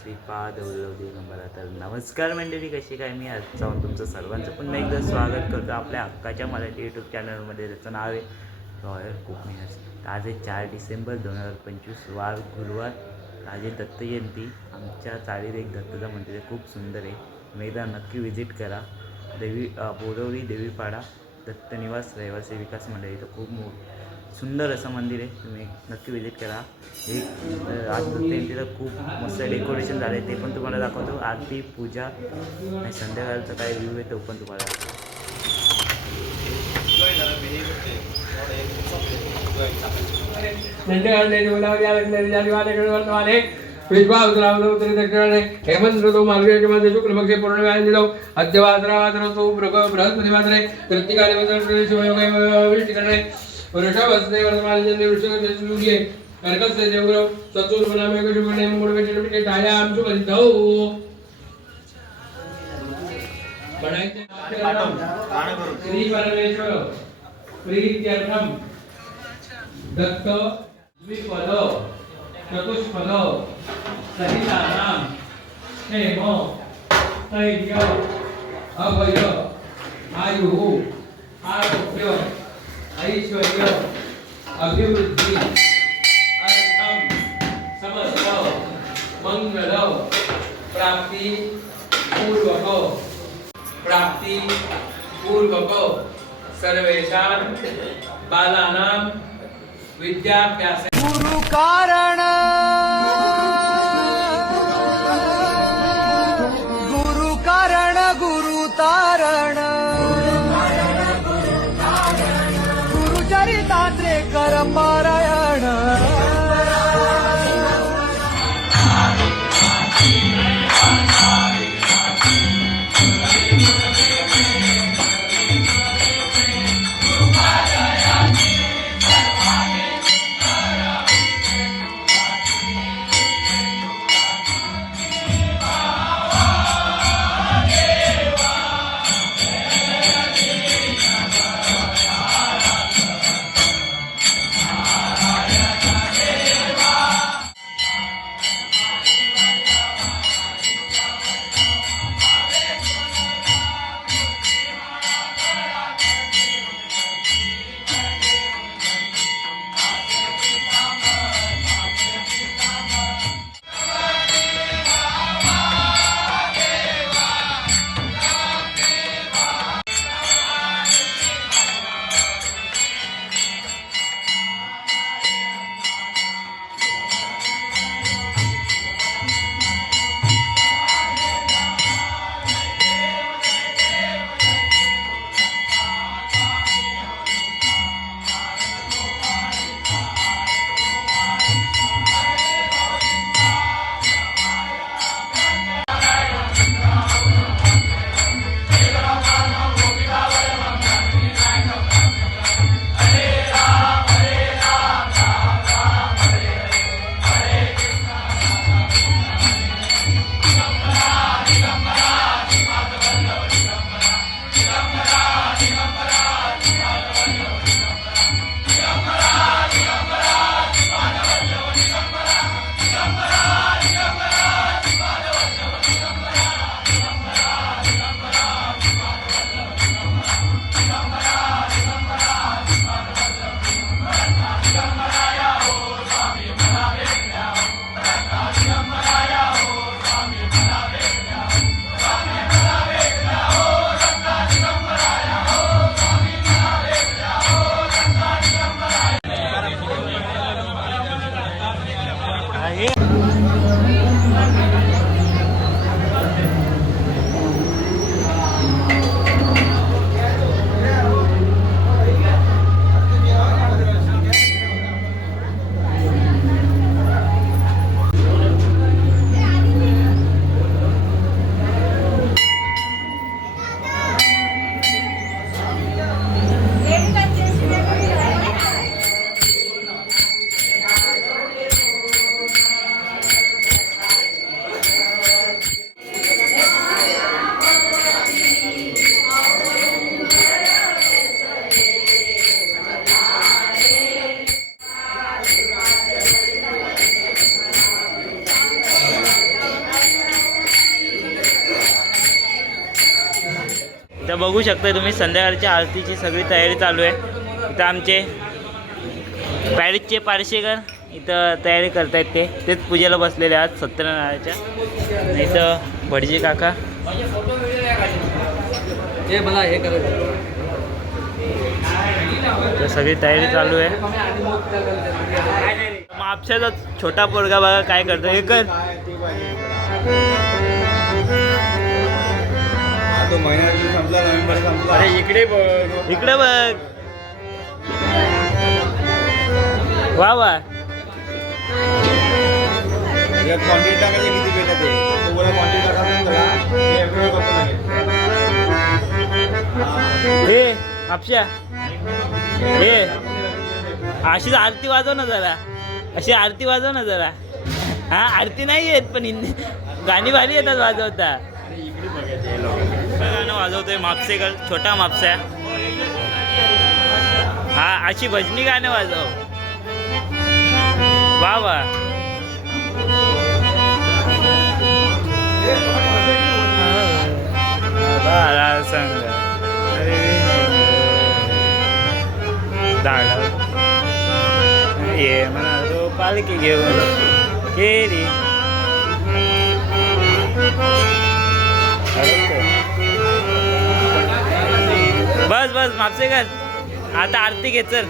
श्रीपाद वल्लभ दिगंबरा. तर नमस्कार मंडळी, कशी काय? मी आज जाऊन तुमचं सर्वांचं पुन्हा एकदा स्वागत करतो आपल्या हक्काच्या मराठी यूट्यूब चॅनलमध्ये. त्याचं नाव आहे रॉयल कुकमिनर्स. तर आज आहे 4 डिसेंबर 2025, वार गुरुवार. आज आहे दत्त जयंती. आमच्या चाळीत एक दत्ताचं मंदिर आहे, खूप सुंदर आहे. तुम्ही एकदा नक्की विजिट करा. बोरवली देवीपाडा दत्त निवास रहिवासी विकास मंडळ. इथं खूप सुंदर असं मंदिर आहे, तुम्ही नक्की विजिट करा. एक आज दत्त जयंतीला खूप मस्त डेकोरेशन झालं आहे, ते पण तुम्हाला दाखवतो. आरती पूजा आणि संध्याकाळचा काय व्ह्यू आहे तो पण तुम्हाला दाखवतो. हेमंत ऋतू मार्गशीर्ष मासे शुक्ल पक्षे पौर्णिमा दिलो अद्यवासरावासरसो बृहस्पती वासरे कृत्तिकाले शिवयोगे वृषभस्ते वर्तमानजन्य वृषभे कर्कस्ते देवग्रह चतुर्भुनामे शुभने मंगळवेचे छायां शुभदितौ बनायचे श्री परमेश्वर प्रीत्यर्थम दत्त द्विपद चतुष्पद सहितानां क्षेम स्थैर्य अभय आयुः आरोग्य ऐश्वर्य अभिवृद्धि अर्थम समस्त मंगल प्राप्ति पूर्वक सर्वेषां बालानां विद्याभ्यास गुरु कारण गुरु तारण गुरु चरितात्रे कर पारायण बघू शकता तुम्ही संध्याकाळच्या आरतीची सगळी तयारी चालू आहे. इथं आमचे पॅरिसचे पारशेकर इथं तयारी करतायत तेच पूजेला बसलेले आहेत सत्यनारायणाच्या. इथं भटजी काका हे मला हे करायचं. तर सगळी तयारी चालू आहे. मापशाचा छोटा पोरगा बघा काय करतो. हे कर अरे इकडे बघ. इकडे बघ. वा वा. क्वांटिटी टाकायची किती भेटत आहे तुम्हाला क्वांटिटी टाकायचं हे आपशा हे अशीच आरती वाजव ना जरा. अशी आरती वाजव ना जरा. हा आरती नाही येत पण गाणी भारी येतात वाजवता. गाणं वाजवतोय मापसेकर छोटा मापसा. हा अशी भजनी गाणं वाजव. वा वा. बाळा संग दाडा ये म्हणा तो पालखी घेऊन केली. बस बस मापसेकर आता आरती घे चल.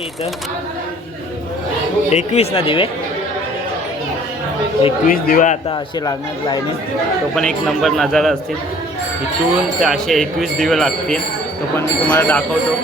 इथं 21 ना दिवे 21 दिवे आता असे लागणार लाईनीत. तो पण एक नंबर नजारा असतील. इथून ते असे 21 दिवे लागतील. तो पण मी तुम्हाला दाखवतो.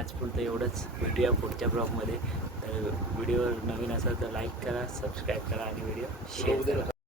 आज पुरतं एवढंच. भेटूया पुढच्या ब्लॉगमध्ये. तर व्हिडिओ नवीन असेल तर लाईक करा, सबस्क्राईब करा आणि व्हिडिओ शेअर करा.